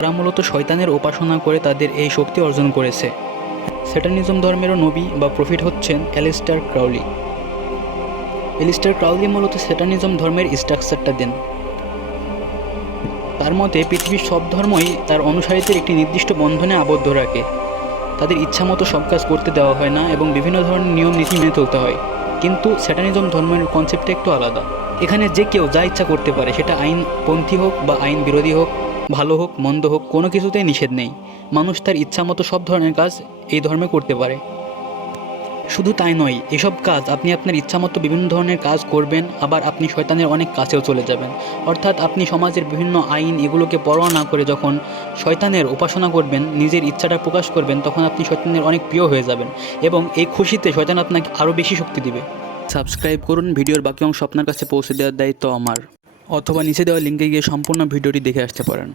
তারা মূলত শয়তানের উপাসনা করে তাদের এই শক্তি অর্জন করেছে। স্যাটানিজম ধর্মেরও নবী বা প্রফিট হচ্ছেন অ্যালিস্টার ক্রাউলি। অ্যালিস্টার ক্রাউলি মূলত স্যাটানিজম ধর্মের স্ট্রাকচারটা দেন। তার মতে পৃথিবীর সব ধর্মই তার অনুসারীদের একটি নির্দিষ্ট বন্ধনে আবদ্ধ রাখে। তাদের ইচ্ছামতো সব কাজ করতে দেওয়া হয় না এবং বিভিন্ন ধরনের নিয়ম নীতি মেনে চলতে হয়। কিন্তু স্যাটানিজম ধর্মের কনসেপ্টটা একটু আলাদা। এখানে যে কেউ যা ইচ্ছা করতে পারে, সেটা আইনপন্থী হোক বা আইন বিরোধী হোক, ভালো হোক মন্দ হোক, কোনো কিছুতেই নিষেধ নেই। মানুষ তার ইচ্ছামতো সব ধরনের কাজ এই ধর্মে করতে পারে। শুধু তাই নয়, এসব কাজ আপনি আপনার ইচ্ছামতো বিভিন্ন ধরনের কাজ করবেন, আবার আপনি শয়তানের অনেক কাছেও চলে যাবেন। অর্থাৎ আপনি সমাজের বিভিন্ন আইন এগুলোকে পরোয়া না করে যখন শয়তানের উপাসনা করবেন, নিজের ইচ্ছাটা প্রকাশ করবেন, তখন আপনি শয়তানের অনেক প্রিয় হয়ে যাবেন এবং এই খুশিতে শয়তান আপনাকে আরও বেশি শক্তি দিবে। সাবস্ক্রাইব করুন। ভিডিওর বাকি অংশ আপনার কাছে পৌঁছে দেওয়ার দায়িত্ব আমার। অথবা নিচে দেওয়া লিঙ্কে গিয়ে সম্পূর্ণ ভিডিওটি দেখে আসতে পারেন।